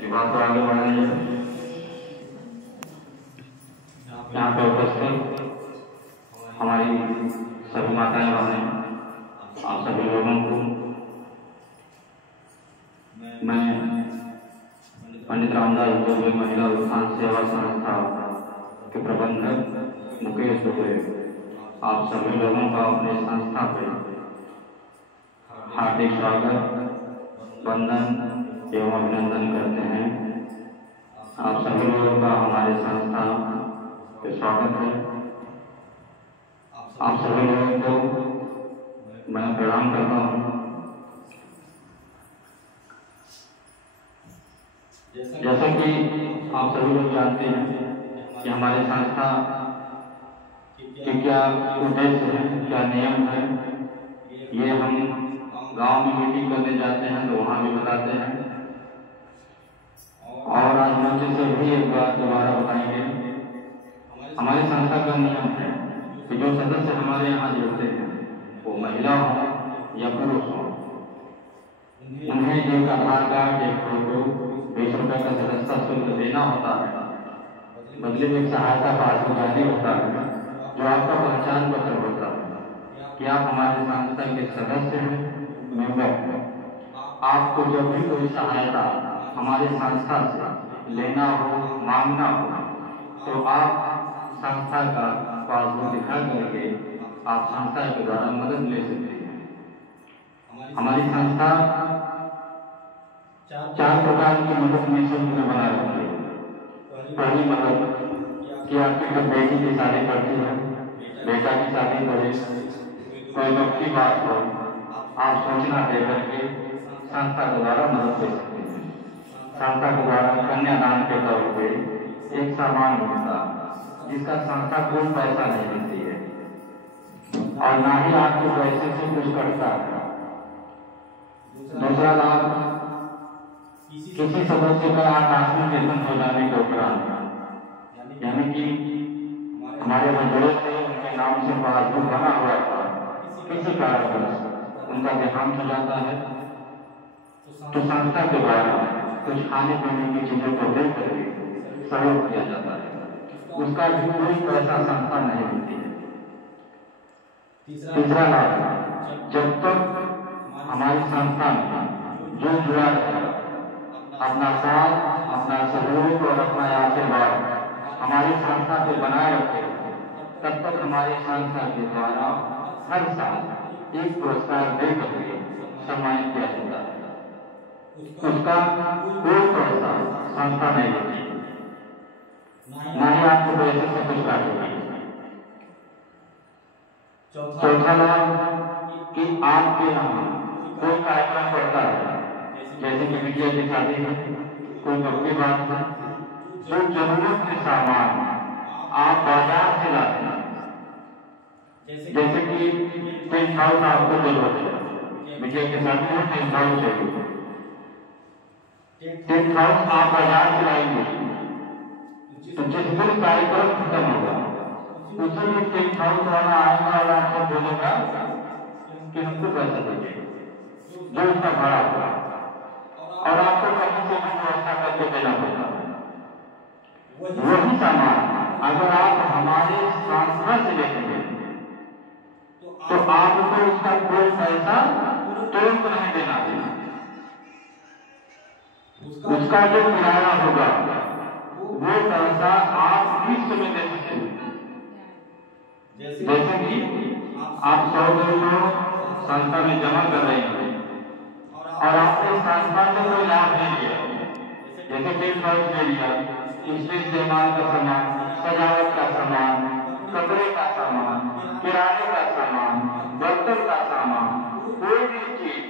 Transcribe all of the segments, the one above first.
बात को आगे बढ़ाइए। यहाँ पे उपस्थित हमारी सभी माताएं बहनें, आप सभी लोगों को मैं पंडित रामदास दुबे महिला उत्थान सेवा संस्था के प्रबंधक मुकेश दुबे आप सभी लोगों का अपनी संस्था पे हार्दिक स्वागत, वंदन एवं अभिनंदन करते हैं। आप सभी लोगों का हमारे संस्था पे स्वागत है। आप सभी लोगों को मैं प्रणाम करता हूँ। जैसे कि आप सभी लोग जानते हैं कि हमारी संस्था के क्या उद्देश्य है, क्या नियम है, ये हम गांव में मीटिंग करने जाते हैं तो वहाँ भी बताते हैं और आज मंच से भी एक बार दोबारा बताएंगे। हमारी संस्था का नियम है कि जो सदस्य हमारे यहाँ जुड़ते हैं वो महिला हो या पुरुष हो, उन्हें एक आधार कार्ड, एक फोटो, 20 रुपये का सदस्यता शुल्क देना होता है। बदले में एक सहायता पासबुक जारी होता है जो आपका पहचान पत्र होता है कि आप हमारे संस्था के सदस्य हैं, मेंबर। आपको जब भी कोई सहायता हमारे संस्था से लेना हो, मांगना हो, तो आप संस्था का पासबुक दिखा करके आप संस्था के द्वारा मदद ले सकते हैं। हमारी संस्था 4 प्रकार की मदद निःशुल्क में बना रखी है। पहली मदद कि आपकी जब बेटी की शादी पड़ती है, बेटा की शादी पड़े, कोई दुख की बात हो, आप सूचना दे करके संस्था के द्वारा मदद ले सकते हैं। संस्था के द्वारा कन्यादान के तौर पे एक सामान मिलता जिसका संस्था कोई पैसा नहीं देती है और ना ही आपके पैसे से कुछ कटता है। दूसरा लाभ, किसी सदस्य का आकस्मिक निधन हो जाने के उपरांत, यानी कि हमारे बंधुओं से उनके नाम से पासबुक बना हुआ था, किसी कारणवश उनका देहांत हो जाता है तो संस्था के द्वारा कुछ खाने पीने की चीजों को दे करके सहयोग किया जाता है। उसका भी कोई पैसा संस्था नहीं देती है। तीसरा लाभ, जब तक हमारी संस्था में जो जुड़ा रहेगा, अपना साथ, अपना सहयोग और अपना आशीर्वाद हमारी संस्था पे बनाए रखे, तब तक हमारी संस्था के द्वारा हर साल एक पुरस्कार दे करके सम्मानित किया जाता है। उसका कोई पैसा संस्था नहीं देती, न ही आपको पैसे से कुछ काटेगी। चौथा लाभ कि आपके यहाँ कोई कार्यक्रम पड़ता है, जैसे कि बिटिया की शादी है, कोई दुख की बात है, जो जरूरत के सामान आप बाजार से लाते हैं, जैसे कि टेंट हाउस आपको जरूरत है, बिटिया की शादी में टेंट हाउस चाहिए, टेंट हाउस आप बाजार से लाएंगे तो जिस दिन कार्यक्रम खत्म होगा उसी में टेंट हाउस वाला आएगा और आपको बोलेगा कि हमको पैसा दीजिए जो उसका भाड़ा होगा और आपको कहीं से भी व्यवस्था करके देना होगा। वही सामान अगर आप हमारे संस्था से लेते हैं तो आपको उसका कोई पैसा तुरंत नहीं देना है। उसका जो किराया होगा वो पैसा आप किस्त में दे सकते हैं। जैसे कि आप 100 संस्था में जमा कर रहे हैं और आपने संस्था से कोई लाभ नहीं लिया, जैसे टेंट हाउस ले लिया, स्टेज निर्माण का सामान, सजावट का सामान, कपड़े का सामान, किराने का सामान, बर्तन का सामान, कोई भी चीज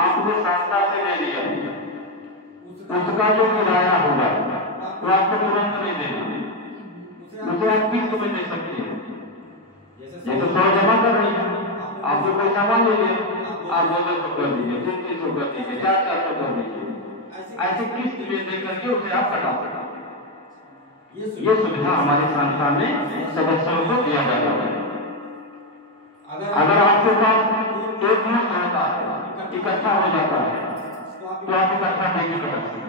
आपने संस्था से ले लिया, उसका जो किराया होगा वो आपको तुरंत नहीं देना, उसे आप किस्त में दे सकते हैं। जैसे 100 जमा कर रही है, आपको कोई सामान ले लिया, आप 200 कर दीजिए, 300 कर दीजिए, 400 कर दीजिए, ऐसे किस्त में दे करके उसे आप कटा सकते हैं। ये सुविधा हमारी संस्था में सदस्यों को दिया जाता है। अगर आपके पास एक होता है, इकट्ठा हो जाता है तो आप इकट्ठा नहीं कर सकते।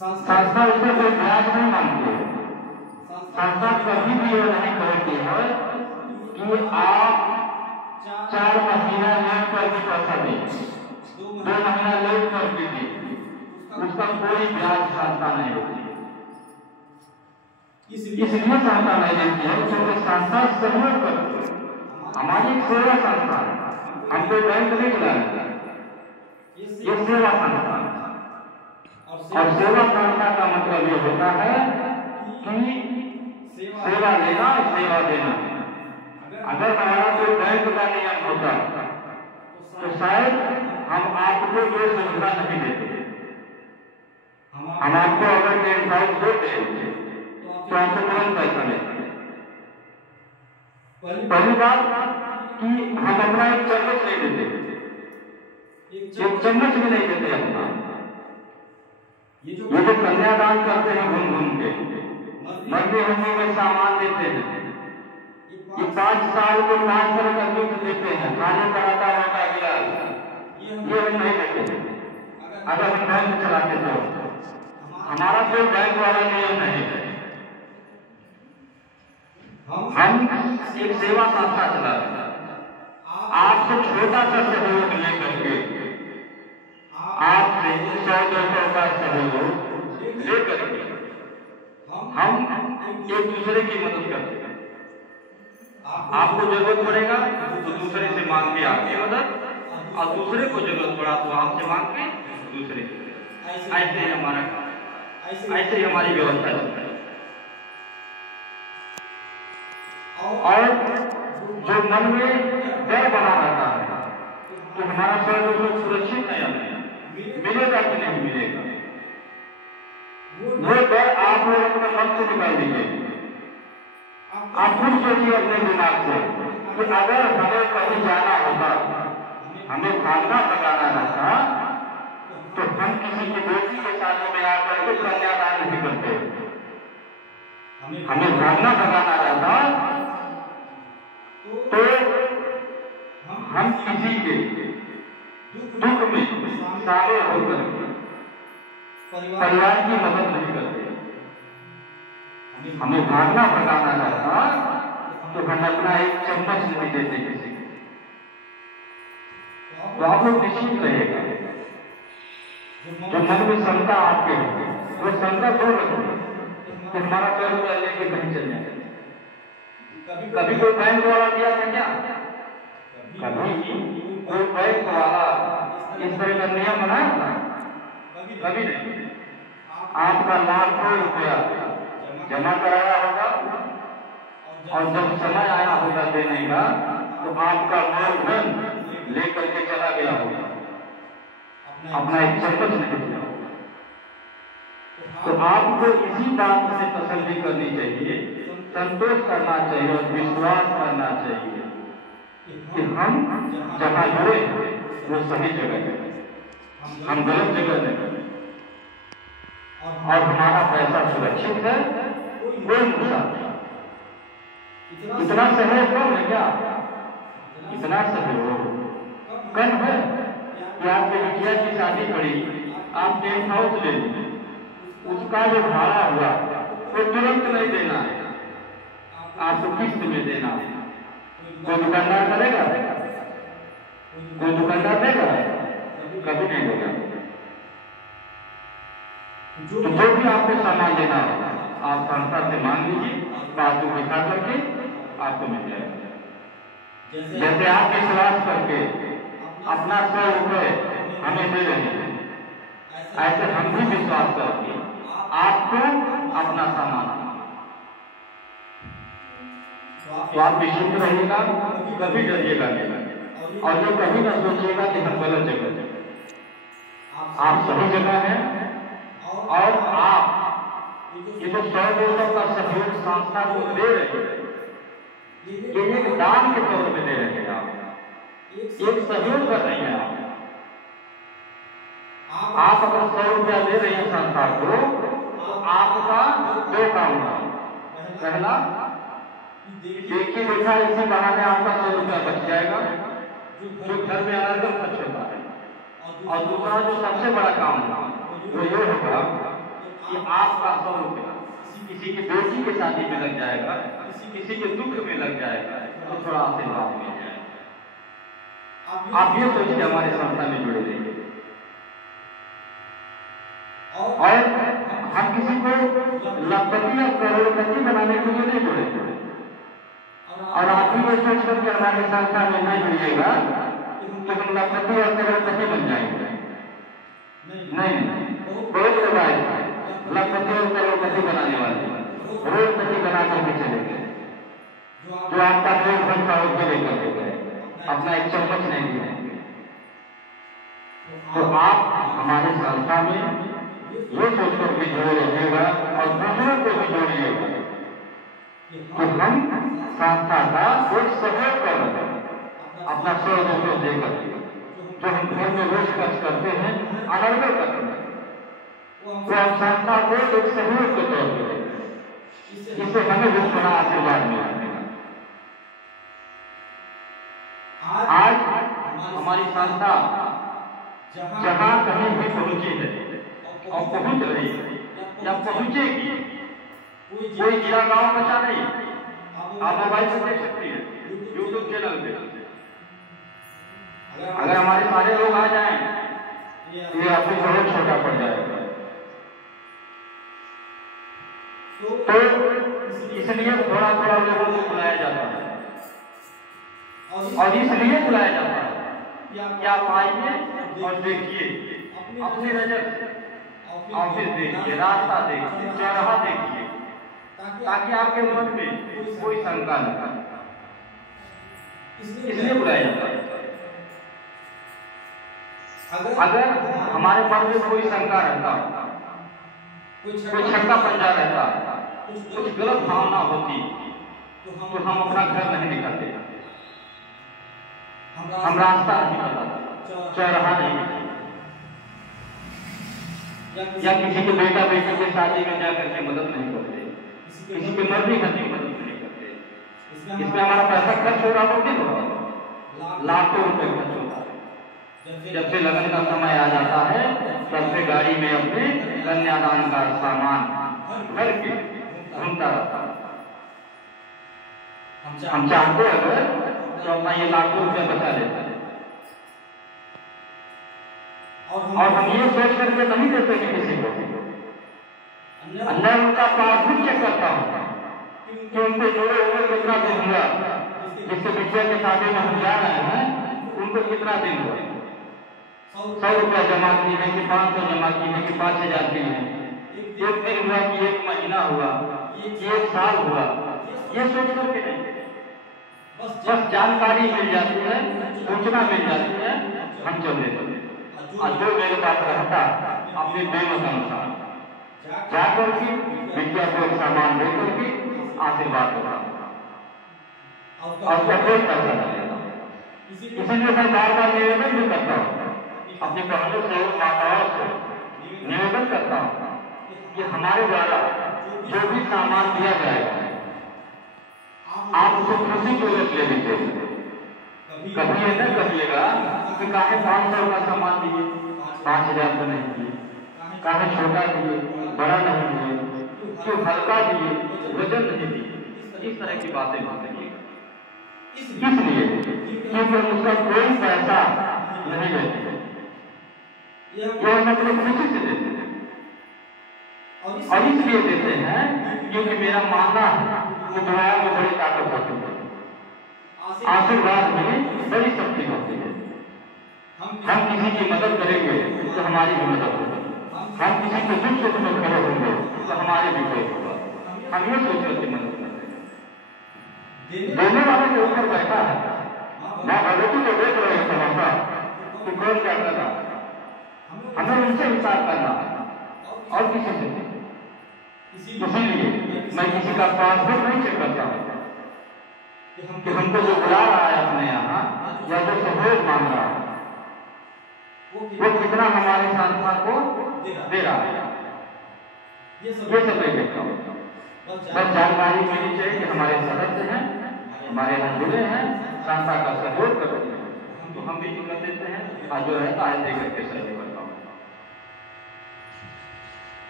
संस्था उससे कोई ब्याज नहीं मांगती है। संस्था कभी भी ये नहीं कहती है कि आप 4 महीना लेट करके पैसा दें, 2 महीना लेट करके दें, उसका कोई ब्याज संस्था नहीं होती। इसलिए संस्था नहीं देती है क्योंकि संस्था सहयोग करती है। हमारी सेवा संस्था, हम तो बैंक नहीं चला रहे, ये सेवा संस्था। और सेवा संस्था का मतलब ये होता है कि सेवा लेना, सेवा देना। अगर हमारा कोई बैंक का नियम होता तो शायद हम आपको ये सुविधा नहीं देते। हम आपको अगर 10,000 देते तो आपको तुरंत पैसा लेते। पहली बात कि हम अपना एक चम्मच नहीं देते, एक चम्मच भी नहीं देते अपना। ये जो कन्यादान करते हैं घूम घूम के, मरने होने में सामान देते हैं, ये 5 साल को 5 तरह का गिफ्ट देते हैं, खाने कराता हुआ का गिलास, ये हम नहीं देते। अगर हम बैंक चलाते तो हमारा कोई बैंक वाला नियम नहीं है। हम एक सेवा संस्था चला रहे हैं। आपसे छोटा सा सहयोग लेकर के, आपसे 100-200 का सहयोग लेकर के हम एक दूसरे की मदद करते हैं। आपको जरूरत पड़ेगा तो दूसरे से मांग के आपकी मदद, और दूसरे को जरूरत पड़ा तो आपसे मांग के दूसरे। ऐसे ही हमारा काम, ऐसे ही हमारी व्यवस्था चलती है। और जो मन में डर बना रहता है कि हमारा सहयोग सुरक्षित नहीं मिलेगा कि नहीं मिलेगा, वो डर आप लोग अपने मन से निकाल दीजिए। आप खुद सोचिए अपने दिमाग से कि अगर हमें कहीं जाना होता, हमें भागना भगाना रहता, तो हम किसी की बेटी के शादी में आकर के कन्यादान नहीं करते। हमें भागना भगाना रहता तो हम किसी के दुख में शामिल होकर परिवार की मदद नहीं करते। हमें भागना भगाना रहता तो हम अपना एक चम्मच नहीं देते किसी को। तो आप लोग निश्चित रहेगा, जो मन में शंका आपके है वो शंका दूर रखो कि हमारा ₹1 लेके कहीं चल जाए। कभी कोई बैंक वाला दिया था क्या? कभी कोई बैंक वाला इस तरह का नियम बनाया था? कभी नहीं। आपका ₹1,00,000 जमा कराया होगा और जब समय आया होगा देने का तो आपका मूलधन लेकर के चला गया होगा, अपना एक चम्मच नहीं दिया होगा। तो आपको इसी बात से तसल्ली करनी चाहिए, संतोष करना चाहिए और विश्वास करना चाहिए कि हम जहाँ जुड़े वो सही जगह है, हम गलत जगह नहीं, और हमारा पैसा सुरक्षित है, कोई नुकसान नहीं। इतना सहयोग कम है क्या? इतना सहयोग कम है कि आपके बिटिया की शादी पड़ी, आप 10,000 ले लीजिए, उसका जो भाड़ा हुआ वो तुरंत नहीं देना है, आपको किस्त में देना है। कोई दुकानदार करेगा? कोई दुकानदार देगा? कभी नहीं देगा। तो जो भी आपको सामान लेना है आप संस्था से मांग लीजिए, पासबुक दिखा करके आपको मिल जाएगा। जैसे आप विश्वास करके अपना ₹100 हमें दे रहे हैं, ऐसे हम भी विश्वास करके आपको अपना सामान, तो आप निश्चिंत रहिएगा, कभी डरिएगा नहीं, और ये कभी ना सोचिएगा कि हम गलत जगह हैं। आप सही जगह हैं, और आप ये जो 100-200 का सहयोग संस्था को दे रहे हैं, ये एक दान के तौर पे दे रहे हैं, आप एक सहयोग कर रहे हैं। आप अगर ₹100 दे रहे हैं संस्था को तो आपका 2 काम है। पहला, देखिए देखा इसी बहाने आपका ₹100 बच जाएगा जो घर में अलग खर्च होता है, और दूसरा जो सबसे बड़ा काम है वो ये होगा कि आपका 100 रुपया किसी की बेटी की शादी में लग जाएगा, किसी के दुख में लग जाएगा, तो थोड़ा आशीर्वाद मिल जाएगा। आप ये सोचिए हमारे संस्था में जुड़े रहिए। और हम किसी को लखपति या करोड़पति बनाने के लिए नहीं जुड़े। और आप भी ये सोच कर के हमारे संस्था में नहीं जुड़िएगा कि हम लखपति और करोड़पति बन जाएंगे। नहीं, बहुत लोग आए लखपति और करोड़पति बनाने वाले, करोड़पति बना करके चले गए, जो आपका 1 घंटा रुपये लेकर के गए, अपना एक चम्मच नहीं दिया। तो आप हमारे संस्था में ये सोचकर भी जुड़े रहिएगा और दूसरों को भी जोड़िएगा कि हम संस्था का कुछ सहयोग कर रहे हैं, अपना 100 रुपये देकर जो हम घर में रोज खर्च करते हैं, अनर्गल करते हैं, तो हम संस्था को एक सहयोग के तौर पर इससे हमें बहुत बड़ा आशीर्वाद मिला। आज हमारी संस्था जहां कहीं भी पहुंची है और पहुंच रही है या पहुंचेगी, कोई जिला गांव बचा नहीं। आप मोबाइल से देख सकती है, यूट्यूब चैनल पे। अगर हमारे सारे लोग आ जाएं ये आपको बहुत छोटा पड़ जाएगा। तो इसलिए थोड़ा थोड़ा लोगों को बुलाया जाता है और इसलिए बुलाया जाता है कि आप आइए और देखिए, अपनी नजर ऑफिस देखिए, रास्ता देखिए, चौराहा देखिए, ताकि आपके मन में कोई शंका न हो। इसलिए बुलाया जाता है। अगर हमारे मन में कोई शंका रहता, कोई छक्का पंजा रहता, कुछ गलत भावना होती, तो हम अपना घर नहीं निकलते, हम रास्ता नहीं बताते, चौराहा नहीं निकलते, या किसी के बेटा बेटी के शादी में जाकर के मदद नहीं करते, किसी के मर्जी करने की मदद नहीं करते। इसमें हमारा पैसा खर्च हो रहा हो कि लाखों रुपए खर्च होता है। जब से लगन का समय आ जाता है, तब से गाड़ी में अपने कन्यादान का सामान भर के घूमता रहता है। हम चाहते अगर तो अपना ये लाखों रुपए बचा लेते हैं। और हम ये सोच करके नहीं देते कि किसी को, मैं उनका पासबुक चेक करता हूँ कि उनके जोड़े हुए कितना दिन हुआ, जिससे विषय के शादी में हम जा रहे हैं उनको कितना दिन हुआ, 100 रुपया जमा किए हैं कि 500 जमा किए हैं कि 5000 किए हैं, 1 दिन हुआ कि 1 महीना हुआ कि 1 साल हुआ, ये सोच करके नहीं, बस जानकारी मिल जाती है, सूचना मिल जाती है, हम चल देते हैं। और जो मेरे पास रहता अपने बेमत अनुसार जाकर के विद्या को सामान देकर के आशीर्वाद होगा और कोई पैसा नहीं लेता। इसीलिए मैं बार-बार निवेदन भी करता हूँ, अपनी बहनों से, माताओं से निवेदन करता हूँ कि हमारे द्वारा जो भी सामान दिया जाएगा आप उसे खुशी को ले लीजिए। कभी ये न कहिएगा कि काहे 500 का सामान दिए, 5000 तो नहीं दिए, काहे छोटा दिए, बड़ा नहीं दिए, क्यों हल्का दिए, वजन नहीं दिए, इस तरह की बातें मत करिएगा। इसलिए क्योंकि उसका कोई पैसा नहीं लेते, यह मतलब खुशी से देते हैं। और इसलिए देते हैं क्योंकि मेरा मानना है कि दुआओं में बड़ी ताकत होती है, आशीर्वाद में बड़ी शक्ति होती है। हम किसी की मदद करेंगे तो हमारी भी मदद होगी, हम किसी के दुख सुख में खड़े होंगे तो हमारे भी कोई होगा। हम ये सोच करके मदद करते हैं। देने वाले के ऊपर बैठा है, मैं भगवती को देख रहे हैं समझा कि कौन क्या कर रहा है, हमें उनसे हिसाब करना और किसी से। इसीलिए मैं किसी का पासबुक नहीं चेक करता हूँ कि हमको जो बुला रहा है अपने यहाँ या जो सहयोग मांग रहा है वो कितना हमारे संस्था को दे रहा है, ये सब नहीं देखता हूँ। बस जानकारी मिलनी चाहिए कि हमारे सदस्य हैं, हमारे यहाँ जुड़े हैं, संस्था का सहयोग कर रहे हैं, तो हम भी कर देते हैं और जो रहता है दे करके सहयोग करता हूँ।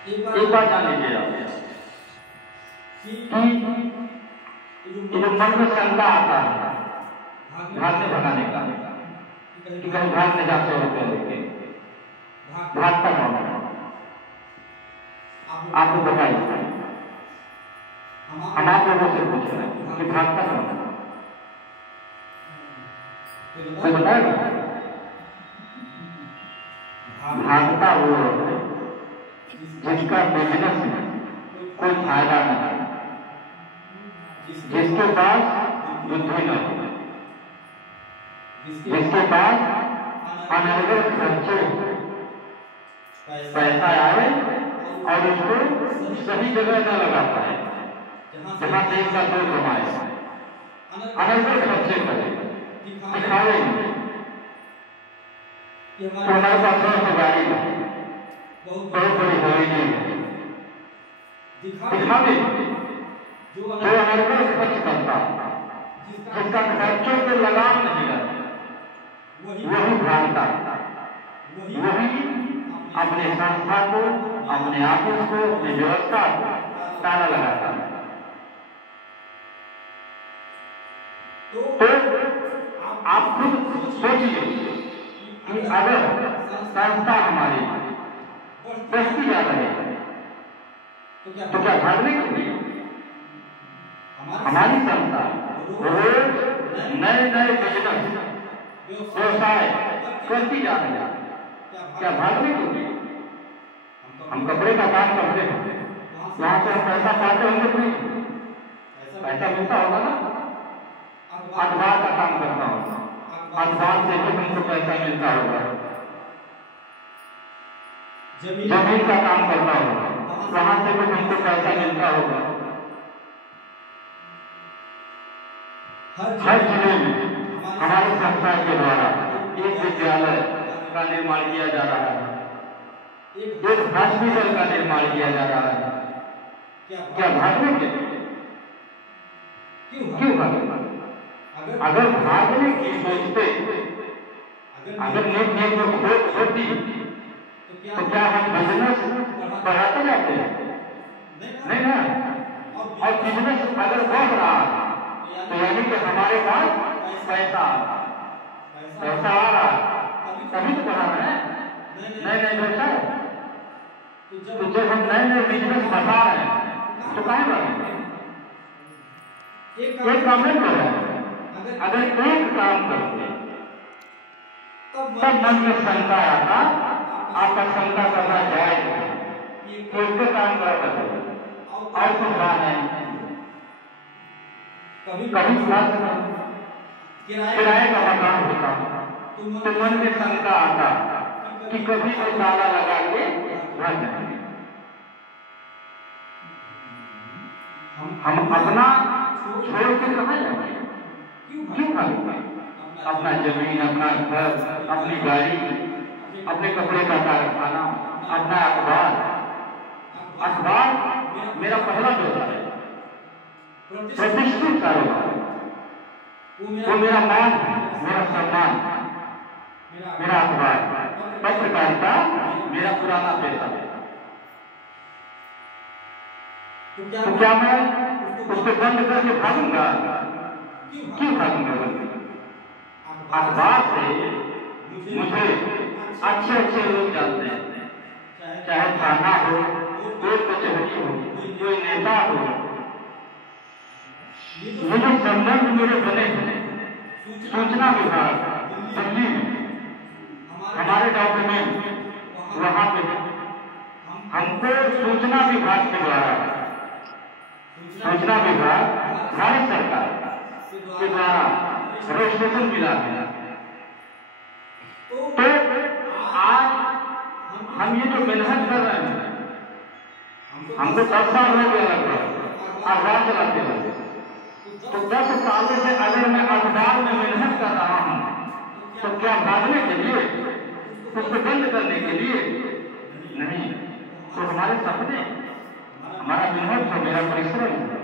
एक बात जान लीजिए आप कि जो मन में शंका आता है भागने भगाने का कि कहीं भाग नहीं जाते रुपये लेके भागता कौन है? आपको बताइए, हम आप लोगों से पूछ रहे हैं कि भागता कौन है? कोई बताएगा? भागता वो है जिसका बिजनेस में कोई फायदा नहीं, जिसके पास बुद्धि न हो, जिसके पास अनर्गल खर्चे पैसा आए और उसको सही जगह न लगा पाए, जहां देश का दो कमाए, अनर्गल खर्चे करे, दिखावे तो हमारे पास बहुत गाड़ी है, बहुत बड़ी हवेली है, दिखावे जो अनर्गल खर्च करता, जिसका खर्चों को लगाम नहीं रहता, वही भागता, वही अपने संस्था को, अपने ऑफिस को, अपनी व्यवस्था को ताला लगाता है। तो आप खुद सोचिए कि अगर संस्था हमारी बढ़ती जा रही है तो क्या भागने के लिए हमारी संस्था रोज नए नए बिजनेस व्यवसाय करती जा रही है, क्या भागने के लिए? हम कपड़े का काम करते हैं, वहां से हम पैसा पाते होंगे तो नहीं, पैसा मिलता होगा ना। अखबार का काम करता होगा, अखबार से भी हमको पैसा मिलता होगा, जमीन का काम करता होगा, वहां से भी हमको पैसा मिलता होगा। हर जिले में हमारे संस्था के द्वारा एक विद्यालय का निर्माण किया जा रहा है, एक हॉस्पिटल का निर्माण किया जा रहा है। क्या भागने के लिए? क्यों भागने? अगर भागने की सोचते, अगर नेक नेक में खोज होती तो क्या हम बिजनेस बढ़ाते जाते हैं? नहीं ना। और बिजनेस अगर बढ़ रहा है तो यानी कि हमारे पास पैसा आ रहा है, तभी तो बढ़ा रहे हैं। नए व्यवसाय, तो जब हम नए बिजनेस बढ़ा रहे हैं तो कहाँ बढ़ेंगे? एक काम नहीं कर रहे हैं। अगर एक काम करते तब मन में शंका आता, आपका शंका करना जायज है, कोई काम कर सकते और कुछ बात है, कभी किराए का मकान होता तो मन में शंका आता कि कभी तो ताला लगा के घर जाएंगे। हम अपना छोड़ के कहाँ जाएंगे? क्यों भागेंगे? अपना जमीन, अपना घर, अपनी गाड़ी, अपने कपड़े का कारखाना, अपना अखबार मेरा पहला व्यवसाय है, प्रतिष्ठित कारोबार, वो मेरा मान, मेरा सम्मान, मेरा अखबार, पत्रकारिता मेरा पुराना पेशा है। तो क्या मैं उसको बंद करके भागूंगा? क्यों भागूंगा? अखबार से मुझे अच्छे लोग जानते हैं, चाहे थाना हो, कोई कचहरी हो, कोई नेता हो, ये जो संबंध मेरे बने हैं, सूचना विभाग दिल्ली में हमारे डॉक्यूमेंट वहां पे हमको सूचना विभाग के द्वारा, सूचना विभाग भारत सरकार के द्वारा रजिस्ट्रेशन मिला है। तो आज हम ये जो मेहनत कर रहे हैं, हमको 10 साल हो गया लगभग अखबार चलाते हुए, तो 10 सालों से अगर मैं अखबार में मेहनत कर रहा हूँ तो क्या भागने के लिए, उसको बंद करने के लिए नहीं, तो हमारे सपने, हमारा मेहनत है, मेरा परिश्रम है।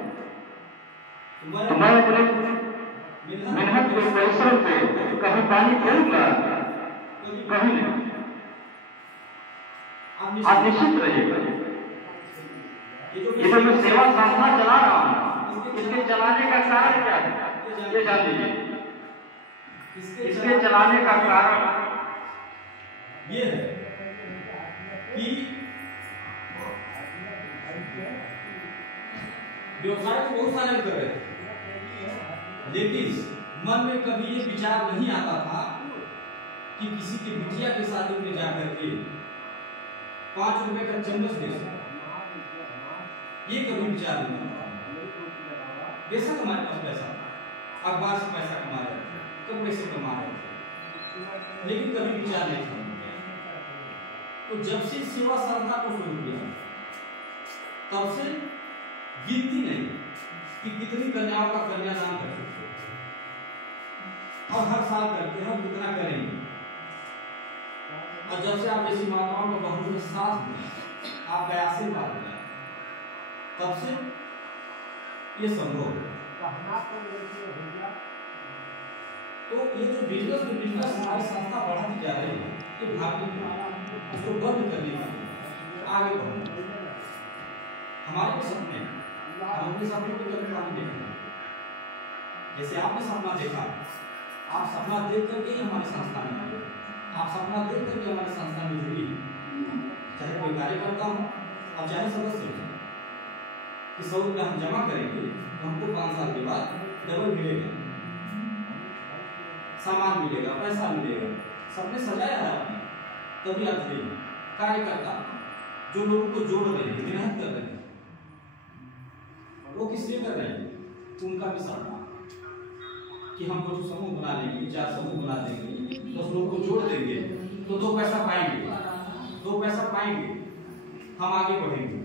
तो मैं अपने मेहनत के परिश्रम पे कभी पानी फेरूंगा? कभी नहीं। आप निश्चित रहिएगा ये जो मैं सेवा संस्था चला रहा हूँ, इसके चलाने का कारण क्या है, ये जान लीजिए। इसके चलाने का कारण ये है कि व्यवसाय तो बहुत सारे कर रहे थे, लेकिन मन में कभी ये विचार नहीं आता था कि किसी की बिटिया के शादी में जाकर के 5 रुपए का चम्मच दे सकता, ये कभी विचार नहीं आता। बेशक हमारे पास पैसा था, अखबार से पैसा कमा रहे थे, कपड़े से कमा रहे थे, लेकिन कभी विचार नहीं था। तो जब से सेवा संस्था को शुरू किया, तब से गिनती नहीं कि कितनी कन्याओं का कन्यादान कर सकते, और हर साल करते हैं, कितना करेंगे। और जब से आप जैसी माताओं को बहनों के साथ आप आशीर्वाद दिया, तब से ये संभव है। तो ये जो बिजनेस हमारी संस्था बढ़ाती जा रही है, ये भाग्य उसको बंद करने का आगे बढ़ना हमारे भी सपने, हम अपने सपने को कभी नहीं देखते। जैसे आपने सपना देखा, आप सपना देख करके हमारे संस्था में आए, आप सपना देख करके हमारे संस्था में जुड़ी, चाहे कोई कार्यकर्ता हो और चाहे सदस्य हो, कि 100 रुपया हम जमा करेंगे तो हमको 5 साल के बाद डबल मिलेगा, सामान मिलेगा, पैसा मिलेगा। सबने सजाया है आपने, तभी आप जुड़ेंगे। कार्यकर्ता जो लोगों को जोड़ रहे हैं, मेहनत कर रहे हैं, वो किस लिए कर रहे हैं? उनका भी सपना कि हम कुछ समूह बना लेंगे, 4 समूह बना देंगे, 10 लोगों को जोड़ देंगे तो 2 पैसा पाएंगे, 2 पैसा पाएंगे, हम आगे बढ़ेंगे,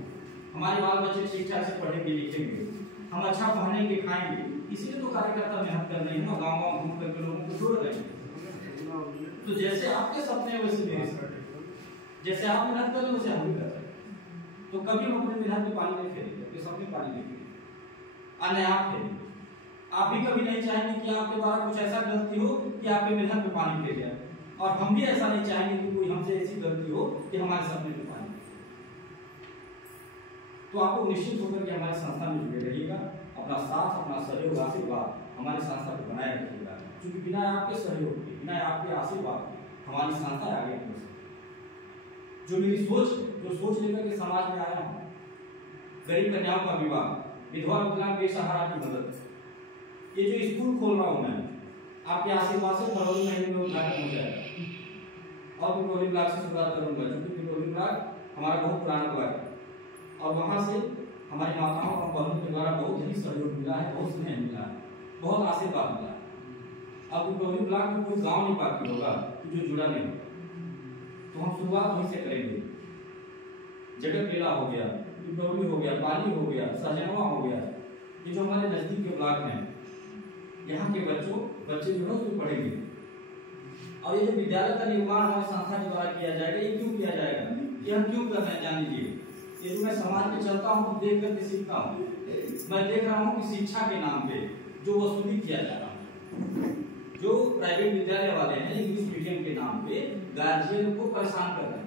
हमारे बाल बच्चे शिक्षा से पढ़ेंगे लिखेंगे, हम अच्छा पहनेंगे खाएंगे। इसीलिए तो कार्यकर्ता मेहनत कर रहे हैं ना, गाँव घूम करके लोगों को जोड़ रहे हैं। तो जैसे आपके सपने हैं वैसे मेरे सपने, जैसे आप मेहनत कर रहे हैं वैसे हम भी कर रहे हैं। तो कभी हम अपने मेहनत में पानी नहीं फेरेंगे, अपने सपने पानी नहीं फेरेंगे, आप फेरेंगे। आप भी कभी नहीं चाहेंगे कि आपके द्वारा कुछ ऐसा गलती हो कि आपके मेहनत में पानी फेर जाए, और हम भी ऐसा नहीं चाहेंगे कि कोई हमसे ऐसी गलती हो कि हमारे सपने में पानी। तो आपको निश्चित होकर के हमारे संस्था में जुड़े रहिएगा, अपना साथ, अपना सहयोग, आशीर्वाद हमारे संस्था को बनाए रखिएगा, क्योंकि बिना आपके सहयोग के, बिना आपके आशीर्वाद के हमारी संस्था आगे नहीं बढ़ सकती। जो मेरी सोच है, जो सोच लेकर के समाज में आया हूँ, गरीब कन्याओं का विवाह, विधवा विकलांग बेसहारा की मदद, ये जो स्कूल खोल रहा हूँ मैं, आपके आशीर्वाद से फरवरी महीने में उद्घाटन हो जाएगा, और पिपरोली ब्लॉक से शुरुआत करूंगा, क्योंकि पिपरोली ब्लॉक हमारा बहुत पुराना ब्लॉक है, और वहां से हमारी माताओं और बहनों के द्वारा बहुत ही सहयोग मिला है, बहुत स्नेह मिला है, बहुत आशीर्वाद मिला है। अब पिपरोली ब्लॉक में कोई गाँव नहीं बाकी होगा जो जुड़ा नहीं होगा, तो हम शुरुआत वहीं से करेंगे। जगत मेला हो गया, पिपरोली हो गया, पाली हो गया, सहजनवा हो गया, ये जो हमारे नजदीक के ब्लॉक हैं, यहाँ के बच्चे जो है उसमें पढ़ेंगे। और ये जो विद्यालय का निर्माण हमारी संस्था के द्वारा किया जाएगा, ये क्यों किया जाएगा, ये हम क्यों कर रहे हैं जान लीजिए। ये जो मैं समाज में चलता हूँ तो देख करके सीखता हूँ, मैं देख रहा हूँ कि शिक्षा के नाम पे जो वसूली किया जा रहा है, जो प्राइवेट विद्यालय वाले हैं इंग्लिश मीडियम के नाम पे गार्जियन को परेशान कर रहे हैं,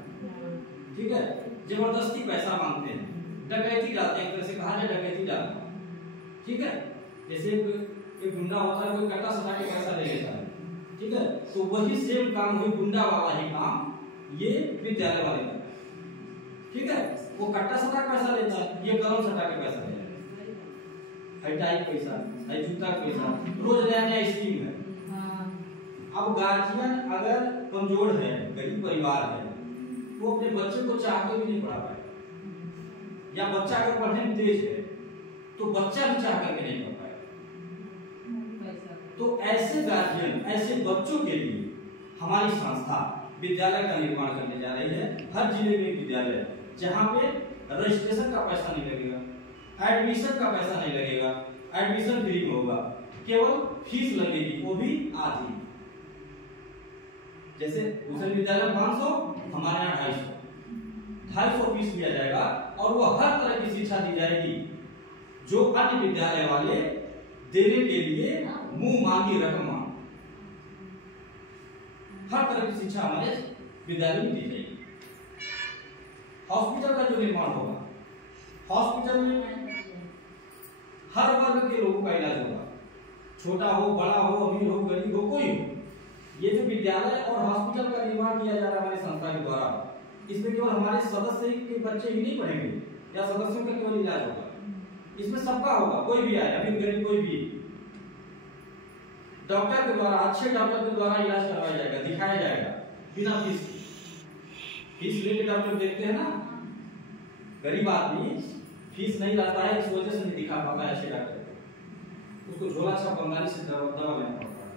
ठीक है, जबरदस्ती पैसा मांगते हैं, डकैती डालते हैं, जैसे कहा जाए डकैती डालते, ठीक है। जैसे एक गुंडा होता है, कोई कट्टा सटा के पैसा ले लेता है, ठीक है, तो वही सेम काम, वही गुंडा वाला ही काम ये विद्यालय वाले करते हैं, ठीक है। वो कट्टा सटा के पैसा लेता है, ये कलम सटा के पैसा लेता है, टाई पैसा, जूता पैसा, रोज नया नया स्कीम है। अब गार्जियन अगर कमजोर है, गरीब परिवार है, वो अपने बच्चे को चाह के भी नहीं पढ़ा पाएगा, या बच्चा अगर पढ़ने में तेज है तो बच्चा भी चाह करके नहीं पढ़ पाएगा। तो ऐसे गार्जियन, ऐसे बच्चों के लिए हमारी संस्था विद्यालय का निर्माण करने जा रही है। हर जिले में एक विद्यालय जहाँ पे रजिस्ट्रेशन का पैसा नहीं लगेगा, एडमिशन का पैसा नहीं लगेगा, एडमिशन फ्री में होगा, केवल फीस लगेगी, वो भी आधी। जैसे दूसरे विद्यालय में 500, हमारे यहाँ 250 फीस लिया जाएगा, और वो हर तरह की शिक्षा दी जाएगी जो अन्य विद्यालय वाले देने के लिए मुंह मांगी रकम, हर तरह की शिक्षा हमारे विद्यालय में दी जाएगी। हॉस्पिटल का जो निर्माण होगा, हॉस्पिटल में हर वर्ग के लोगों का इलाज होगा, छोटा हो, बड़ा हो, अमीर हो, गरीब हो, कोई हो। ये जो विद्यालय और हॉस्पिटल का निर्माण किया जा रहा है हमारी संस्था के द्वारा, इसमें केवल हमारे सदस्य के बच्चे ही नहीं पढ़ेंगे या सदस्यों का केवल इलाज होगा, इसमें सबका होगा, कोई भी आए, अमीर गरीब कोई भी। डॉक्टर के द्वारा, अच्छे डॉक्टर के द्वारा इलाज करवाया जाएगा, दिखाया जाएगा बिना फीस की। फीस लेके डॉक्टर देखते हैं ना, गरीब आदमी फीस नहीं लाता है, इस वजह से नहीं दिखा पाता है अच्छे डॉक्टर को, उसको झोला छाप बंगाली से दवा लेना पड़ता है,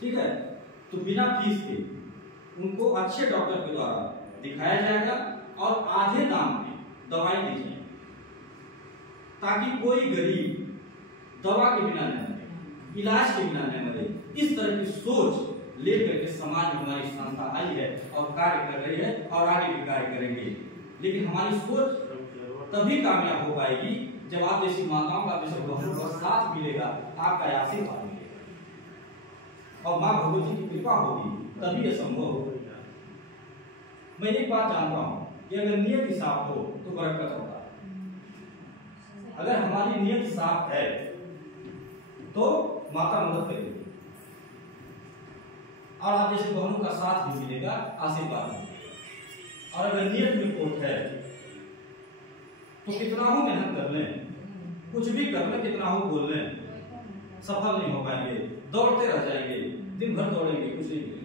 ठीक है। तो बिना फीस के उनको अच्छे डॉक्टर के द्वारा दिखाया जाएगा और आधे दाम में दवाई दी जाएगी, ताकि कोई गरीब दवा के बिना न मरे, इलाज के बिना न मरे। इस तरह की सोच लेकर के समाज में हमारी संस्था आई है और कार्य कर रही है और आगे भी कार्य करेंगे। लेकिन हमारी सोच तभी कामयाब हो पाएगी जब आप जैसी माताओं का, जैसे बहनों का साथ मिलेगा, आपका आशीर्वाद मिलेगा और माँ भगवती की कृपा होगी, तभी यह संभव होगा। मैं एक बात जानता हूँ कि अगर नियत साफ हो तो बरकत होगा। अगर हमारी नियत साफ है तो माता मदद करेगी और आप जैसे बहनों का साथ भी मिलेगा, आशीर्वाद मिलेगा। और अगर नियत में खोट है तो कितना हो मेहनत कर लें, कुछ भी कर लें, कितना हो बोल लें, सफल नहीं हो पाएंगे, दौड़ते रह जाएंगे, दिन भर दौड़ेंगे, कुछ नहीं मिलेगा।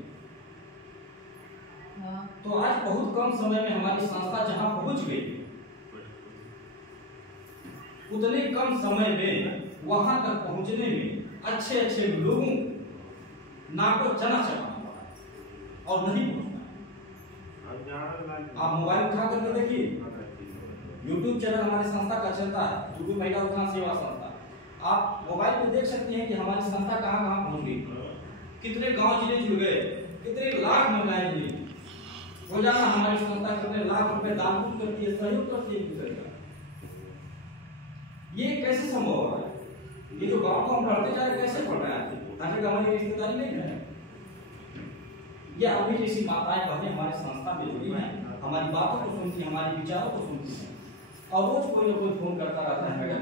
तो आज बहुत कम समय में हमारी संस्था जहां पहुंच गई, उतने कम समय में वहां तक पहुंचने में अच्छे अच्छे लोगों नाको चना चढ़ाना पड़ा और नहीं पहुंचना। आप मोबाइल उठा करके देखिए, YouTube चैनल हमारी संस्था का चलता है, दुबई महिला उत्थान सेवा संस्था। आप मोबाइल पे देख सकते हैं कि हमारी संस्था कहां कहां पहुंच गई, कितने गांव जिले जुड़ गए, कितने लाख महिलाएं जुड़ी। रोजाना हमारी संस्था कितने लाख रुपए दान पुण्य करती है, सहयोग करती है दूसरे का। ये कैसे संभव हो रहा है? ये जो गांव को हम बढ़ते जा रहे कैसे बढ़ रहा है? ताकि हमारी रिश्तेदारी नहीं है। ये अभी जैसी माताएं बहनें हमारी संस्था में जुड़ी हैं, हमारी बातों को सुनती हैं, हमारे विचारों को सुनती हैं और रोज कोई ना कोई फोन करता रहता है मैडम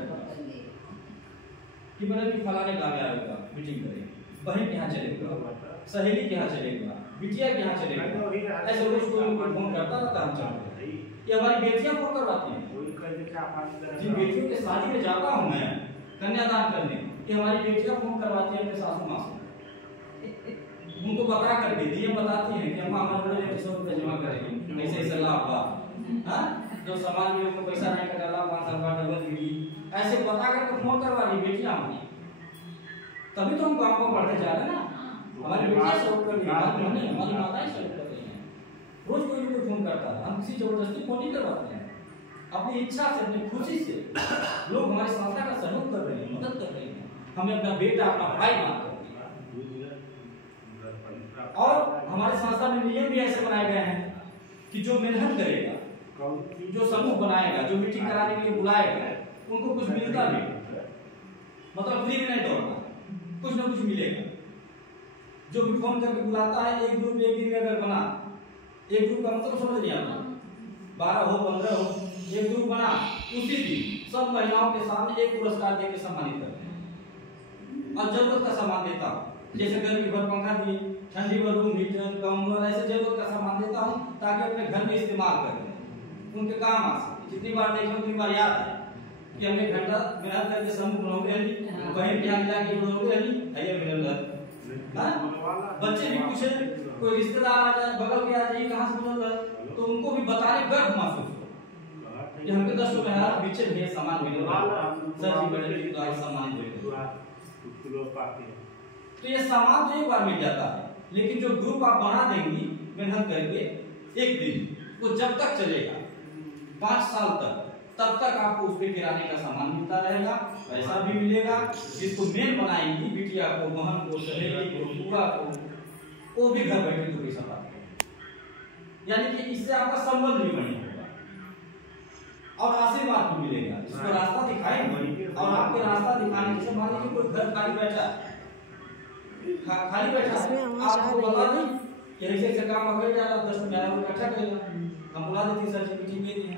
कि मैंने भी फलाने गाँव में आएगा, मीटिंग करेंगे, बहन के यहाँ चलेगा, सहेली के यहाँ चलेगा, बिटिया के यहाँ चलेगा, ऐसे रोज कोई फोन करता रहता है। ये हमारी बेटियां फोन करवाती हैं। जिन बेटियों के शादी में जाता हूँ मैं कन्यादान करने, ये हमारी बेटियां फोन करवाती है अपने सासू माँ से, उनको बता कर देती है, बताती है कि अम्मा हमारे बड़े 100 रुपए जमा करेंगे, ऐसे ऐसे लाभ हुआ, जो समाज में उनको पैसा नहीं का डाला 5 साल बाद डबल मिली, ऐसे बता कर फोन करवा रही बेटियां हमारी। तभी तो हम गाँव को बढ़ते जा रहे हैं ना, हमारी बेटियां सहयोग कर रही है, हमारी माताएं सहयोग कर रही हैं। रोज कोई कोई फोन करता है, हम किसी जबरदस्ती फोन नहीं करवाते हैं, अपनी इच्छा से, अपनी खुशी से लोग हमारी संस्था का सहयोग कर रहे हैं, मदद कर रहे हैं, हमें अपना बेटा, अपना भाई मानते हैं। और हमारे संस्था में नियम भी ऐसे बनाए गए हैं कि जो मेहनत करेगा, जो समूह बनाएगा, जो मीटिंग कराने के लिए बुलाएगा, उनको कुछ मिलता भी, मतलब फ्री में नहीं दौड़ना, कुछ ना कुछ मिलेगा। जो भी फोन करके बुलाता है, एक ग्रुप एक दिन में अगर बना, एक ग्रुप का मतलब समझ नहीं आता, 12 हो 15 हो, एक ग्रुप बना, उसी दिन सब महिलाओं के सामने एक पुरस्कार देकर सम्मानित करते हैं और जरूरत का सामान देता हूँ, जैसे गर्मी भर पंखा दिए, ठंडी भर रूम हीटर, कंबल, ऐसे जरूरत का सामान देता हूँ ताकि अपने घर में इस्तेमाल कर लें, उनके काम आ सके। जितनी बार देखे उतनी बार याद है कि हमने घंटा मेहनत करके समूह बनाओगे हली, बहन के यहाँ मिला के बनाओगे हली, आइए मेरे घर। बच्चे भी पूछे, कोई रिश्तेदार आ जाए, बगल के आ जाए, कहाँ से मिला, तो उनको भी बताने गर्व महसूस हो कि हमके 10 रुपए पीछे भी सामान मिलेगा, सर जी बड़े जी द्वारा सम्मानित हुए। तो ये सामान तो एक बार मिल जाता है, लेकिन जो ग्रुप आप बना देंगी मेहनत करके, एक दिन वो जब तक चलेगा 5 साल तक, तब तक आपको उस पे किराने का सामान मिलता रहेगा, पैसा भी मिलेगा। जिसको मेन बनाएंगी, बिटिया को, बहन को, सहेली को, बुआ को, वो भी घर बैठे तो पैसा पाते, यानी कि इससे आपका संबंध भी बनेगा और आशीर्वाद भी मिलेगा। इसको रास्ता दिखाएंगे और आपके रास्ता दिखाने से, मान लीजिए कोई घर खाली बैठा आपको बता दें कि ऐसे काम हो जा रहा, 10 रुपया इकट्ठा करेगा, हम बुला देते सर जी मीटिंग में दिए,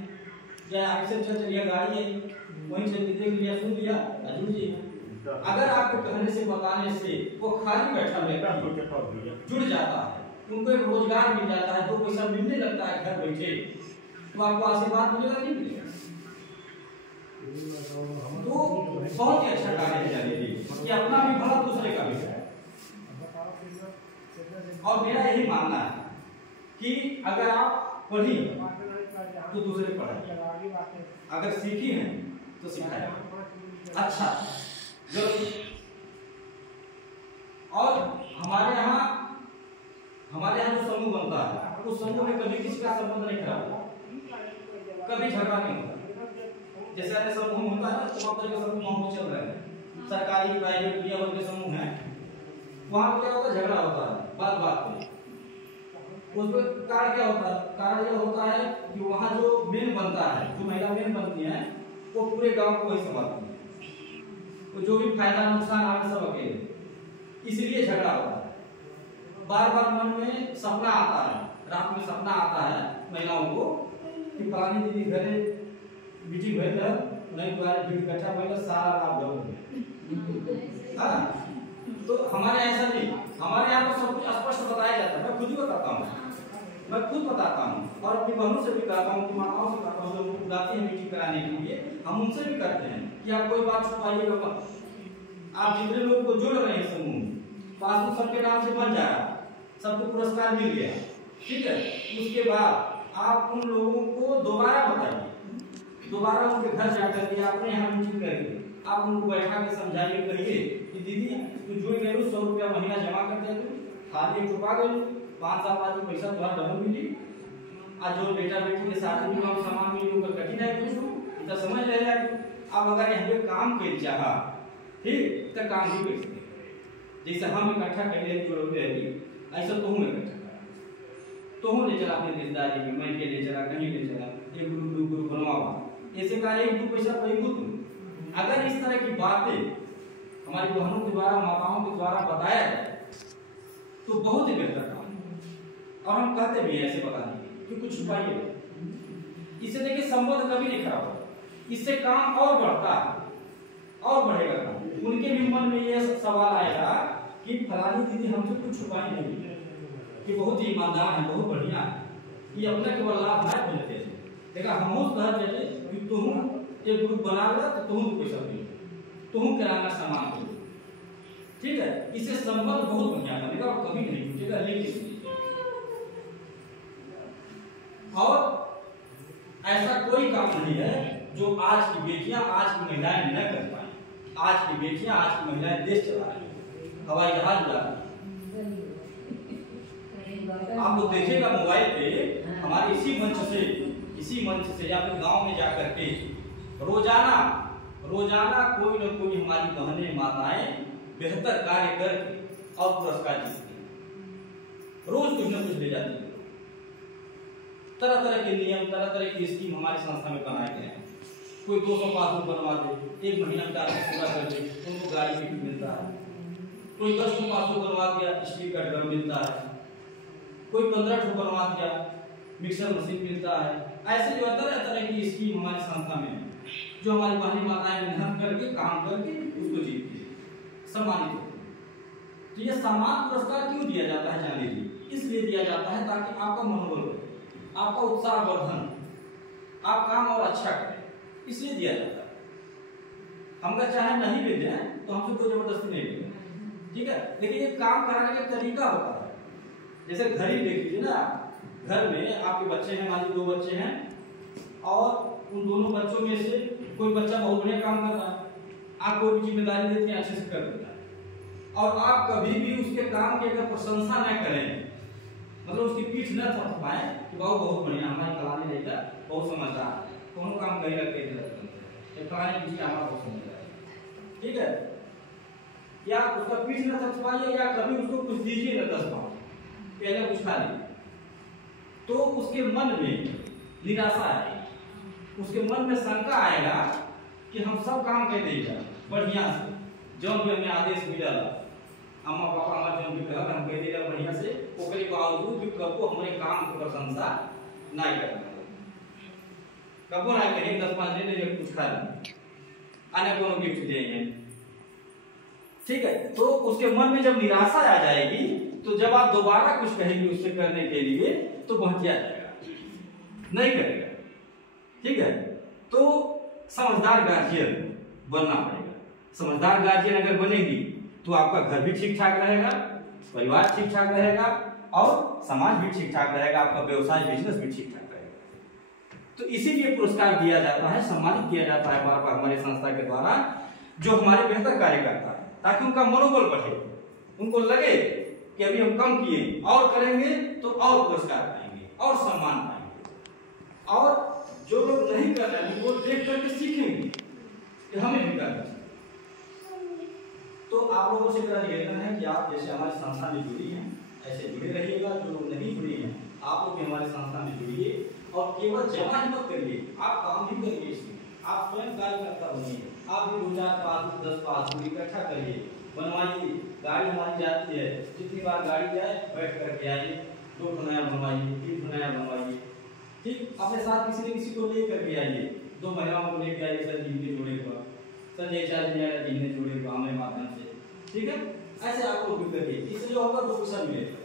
या आगे से चल चलिए गाड़ी है वहीं से देख लिया सुन लिया जुड़ जाइए। अगर आपके कहने से बताने से वो खाली बैठा व्यक्ति जुड़ जाता है, उनको एक रोजगार मिल जाता है, 2 पैसा मिलने लगता है घर बैठे, तो आपको आशीर्वाद मिलेगा नहीं मिलेगा? तो बहुत ही अच्छा कार्य किया कि अपना भी भला दूसरे का भी है। और मेरा यही मानना है कि अगर आप पढ़ी तो दूसरे पढ़ाइए, अगर सीखी हैं तो सिखाइए। अच्छा और हमारे यहाँ जो समूह बनता है उस समूह में कभी किसी का संबंध नहीं खराब होता, कभी झगड़ा नहीं होता। जैसे ऐसे समूह होता है ना, तमाम तरह के समूह वहाँ चल रहे हैं, सरकारी प्राइवेट दुनिया भर के समूह हैं, वहाँ पे क्या होता है, झगड़ा होता है बात पे। उसमें कारण क्या होता है? कारण यह होता है कि वहाँ जो मेन बनता है, जो महिला मेन बनती है, वो पूरे गांव को वही संभालती है, तो जो भी फायदा नुकसान आगे सब अकेले, इसलिए झगड़ा होता है। बार बार मन में सपना आता है, रात में सपना आता है महिलाओं को कि फलानी दीदी घरे मीटिंग भइल है, नहीं द्वारे भीड़ इकट्ठा भइल, सारा रात भर। हां, तो हमारे ऐसा नहीं, हमारे यहाँ तो सब कुछ स्पष्ट बताया जाता है। मैं खुद ही बताता हूँ, मैं खुद बताता हूँ और अपनी बहनों से भी कहता हूँ, माताओं से कहता हूँ, जो बुलाती है मीटिंग कराने के लिए, हम उनसे भी करते हैं कि आप कोई बात छुपाइएगा मत। आप जितने लोगों को जोड़ रहे हैं समूह, पासबुक सबके नाम से बन जाएगा, सबको पुरस्कार मिल गया, ठीक है। उसके बाद आप उन लोगों को दोबारा बताइए, दोबारा उनके घर जाकर के अपने यहाँ मीटिंग करिए, आप उनको बैठा के समझाइए, कहिए कि दीदी तू जुड़ गई, 100 रुपया महीना जमा कर दे, खाली चुका गई, 5 साल बाद पैसा तुम्हारा डबल मिली। आज जो बेटा बेटी के साथ भी हम सामान मिली ऊपर कठिन है कुछ इतना समझ ले रहा है। अब अगर यहाँ पे काम कर चाहा, ठीक, तो काम भी कर सकते, जैसे हम इकट्ठा कर ले जोड़े रहेगी, ऐसा तो हूँ इकट्ठा तो हूँ ले चला अपने रिश्तेदारी में, मैं के ले चला, कहीं ले चला, एक ग्रुप बनवावा, ऐसे कार्य 1-2 पैसा पैगु। अगर इस तरह की बातें हमारी बहनों के द्वारा, माताओं के द्वारा बताया जाए तो बहुत ही बेहतर काम है। और हम कहते भी ऐसे बताने कि कुछ छुपाइए, इससे देखिए संबंध कभी नहीं खराब होता, इससे काम और बढ़ता है और बढ़ेगा काम। उनके भी मन में ये सवाल आएगा कि फलानी दीदी हमसे कुछ छुपाई नहीं, कि बहुत ही ईमानदार है, बहुत बढ़िया है, ये अपना केवल लाभ है बोलते हैं। देखा हम उस कह देते कि तुम एक ग्रुप बना लो तो तुम पैसा दे, तुम किराना सामान दो, ठीक है। इससे संबंध बहुत बढ़िया बनेगा और कभी नहीं टूटेगा। लेकिन और ऐसा कोई काम नहीं है जो आज की बेटियां, आज की महिलाएं न कर पाए। आज की बेटियां, आज की महिलाएं देश चला रही हैं, हवाई जहाज उड़ा रही हैं। आप लोग देखिएगा मोबाइल पे हमारे इसी मंच से या फिर गांव में जाकर के रोजाना कोई न कोई हमारी बहनें, माताएं बेहतर कार्य करके और पुरस्कार जीतती हैं। रोज कुछ न कुछ ले जाती है। तरह तरह के नियम, तरह तरह की स्कीम हमारी संस्था में बनाए गए हैं। कोई 200 पासबुक बनवा दे, 1 महीना का पूरा कर दे, उनको गाड़ी भी मिलता है। कोई 10 पासबुक बनवा दिया, स्टील का ड्रम मिलता है। कोई 15 बनवा दिया, मिक्सर मशीन मिलता है। ऐसे जो तरह तरह की स्कीम हमारी संस्था में है, जो हमारी बहनी माताएं मेहनत करके काम करके उसको जीतती है, सम्मानित होती है। तो ये सम्मान पुरस्कार क्यों दिया जाता है जान लीजिए, इसलिए दिया जाता है ताकि आपका मनोबल बढ़े, आपका उत्साह वर्धन, आप काम और अच्छा करें, इसलिए दिया जाता है। हम अगर चाहे नहीं ले जाए तो हमसे कोई जबरदस्ती नहीं लेगा, ठीक है। लेकिन ये काम कराने का तरीका होता है। जैसे घर ही देख लीजिए ना, घर में आपके बच्चे हैं, मान लीजिए 2 बच्चे हैं और उन दोनों बच्चों में से कोई बच्चा बहुत बढ़िया काम कर रहा है, आप कोई भी जिम्मेदारी देते हैं अच्छे से कर देता है और आप कभी भी उसके काम की अगर प्रशंसा न करें, मतलब उसकी पीठ न थपथपाएं कि बाबू बहुत बढ़िया, हमारी फलाने लड़का बहुत समझदार है, कोनो काम कहीं रख के फलाने जी हमारा बहुत समझदार है, ठीक है। या उसका पीठ न थपथपाइए या कभी उसको कुछ दीजिए न 10 पाँव, पहले कुछ खा लीजिए, तो उसके मन में निराशा आएगी, उसके मन में शंका आएगा कि हम सब काम कर देगा बढ़िया से, जो भी हमें आदेश मिला, अम्मा पापा हमारे जो भी कहल हम कह देगा बढ़िया से, ओकरे बावजूद भी कबो हमारे काम की प्रशंसा नहीं करना। कबो ना कहीं 10-5 ले लीजिए, कुछ खा लीजिए, आने को गिफ्ट देंगे, ठीक है। तो उसके मन में जब निराशा आ जाएगी तो जब आप दोबारा कुछ कहेंगे उससे करने के लिए तो बहकिया जाएगा, नहीं करेगा, ठीक है। तो समझदार गार्जियन बनना पड़ेगा। समझदार गार्जियन अगर बनेगी तो आपका घर भी ठीक ठाक रहेगा, परिवार ठीक ठाक रहेगा और समाज भी ठीक ठाक रहेगा, आपका व्यवसाय बिजनेस भी ठीक ठाक रहेगा। तो इसीलिए पुरस्कार दिया जाता है, सम्मानित किया जाता है बार बार हमारी संस्था के द्वारा जो हमारे बेहतर कार्य करता है, ताकि उनका मनोबल बढ़े, उनको लगे कि अभी हम कम किए और करेंगे तो और पुरस्कार पाएंगे और सम्मान पाएंगे। और जो लोग नहीं कर रहे हैं वो देख करके सीखेंगे कि हमें भी करना चाहिए। तो आप लोगों से मेरा निवेदन है कि आप जैसे हमारी संस्था में जुड़ी हैं ऐसे जुड़े रहिएगा। जो लोग नहीं जुड़े हैं आप लोग भी हमारी संस्था में जुड़िए और केवल जमा ही मत करिए, आप काम भी करिए इसमें, आप स्वयं कार्यकर्ता बनिए। आप भी 2-4 पासबुक 10 पासबुक इकट्ठा करिए, बनवाइए। गाड़ी हमारी जाती है, जितनी बार गाड़ी जाए बैठ करके आइए, 2 नया बनवाइए, 3 नया बनवाइए, ठीक। अपने साथ किसी न किसी को लेकर के आइए, 2 महिलाओं को लेकर आइए, सर जिनके जोड़ेगा, सर ये 4 जिन्हें जोड़ेगा हमारे माध्यम से, ठीक है। ऐसे आप लोग भी करिए, इससे जो होगा 2 पैसा मिलेगा,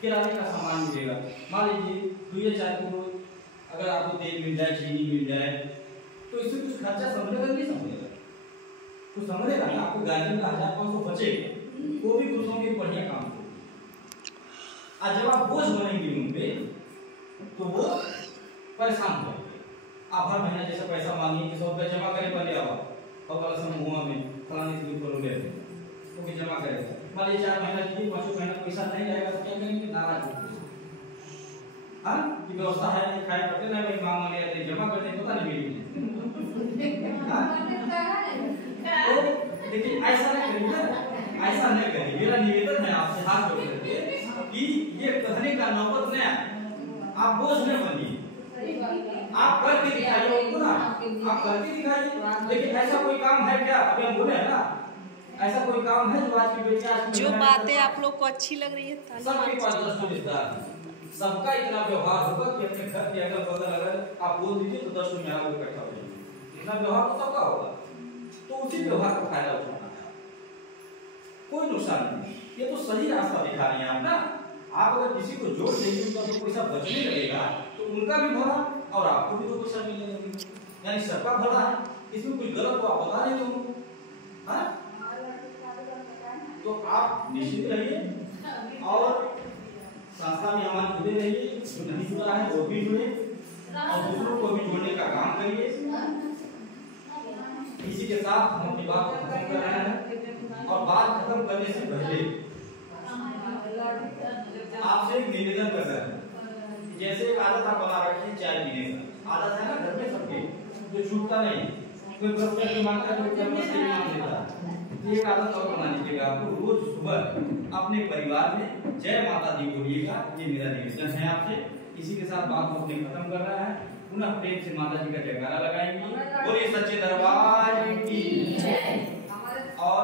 किराने का सामान मिलेगा। मान लीजिए 2-4 किलो अगर आपको तेल मिल जाए, चीनी मिल जाए, तो इससे कुछ खर्चा समझेगा नहीं समझेगा, कुछ समझेगा ना। आपको गार्जियन का 1500 बचेगा, वो भी खुश होंगे, बढ़िया काम करेंगे। और जब आप बोझ बनेंगे उन पे तो वो परेशान हो जाएंगे। आप हर महीना जैसे पैसा मांगिए कि 100 रुपया जमा करें पहले आओ और कल समूह में फलाने से को ले तो भी जमा करेगा। मान लीजिए 4 महीना की 5 महीना पैसा नहीं आएगा तो क्या करेंगे, नाराज हो जाएंगे। हाँ कि व्यवस्था है नहीं, खाए पड़ते ना, भाई मांग मांगे आते जमा करते पता नहीं मिलेगी। तो लेकिन ऐसा नहीं करिए ना, ऐसा नहीं करिए। मेरा निवेदन है आपसे हाथ जोड़ करके कि ये कहने का नौबत नहीं आए, आप बोझ न बनिए, आप करके दिखाइए उनको ना, आप करके दिखाइए। लेकिन ऐसा कोई काम है क्या, अभी हम बोले है ना, ऐसा कोई काम है जो आज की बेटी आज जो बातें आप लोग को अच्छी लग रही है सबके पास 10 रिश्तेदार, सबका इतना व्यवहार होगा कि अपने घर के अगल बगल अगर आप बोल दीजिए तो 10 लोग यहाँ पे इकट्ठा हो जाएंगे। इतना व्यवहार तो सबका होगा, तो उसी व्यवहार का फायदा उठाना है, कोई नुकसान नहीं। ये तो सही रास्ता दिखा रहे हैं आप ना। आप अगर किसी को जोड़ देंगे तो आपको पैसा बचने लगेगा तो उनका भी भला और आपको भी 2 पैसा मिलने लगेगा, यानी सबका भला है। इसमें कुछ गलत तो आप बता रहे हो, हाँ? तो आप निश्चित रहिए और संस्था में हमारे जुड़े रहिए। जो नहीं जुड़ा है वो भी जुड़े और दूसरों को भी जोड़ने का काम करिए। इसी के साथ हम अपनी बात को खत्म कर रहे हैं और बात खत्म करने से पहले आपसे एक निवेदन कर रहे हैं। जैसे एक आदत आप बना रखी है चाय पीने का, आदत है ना घर में सबके, जो छूटता नहीं, कोई बर्तन की मांगता है, कोई मछली मांग लेता है। एक आदत और बना लीजिएगा, आपको रोज सुबह अपने परिवार में जय माता दी बोलिएगा। ये मेरा निवेदन है आपसे। इसी के साथ बात को अपने खत्म कर रहा है। पुनः प्रेम से माता जी का जयकारा लगाएंगे, बोलिए सच्चे दरबार की जय। और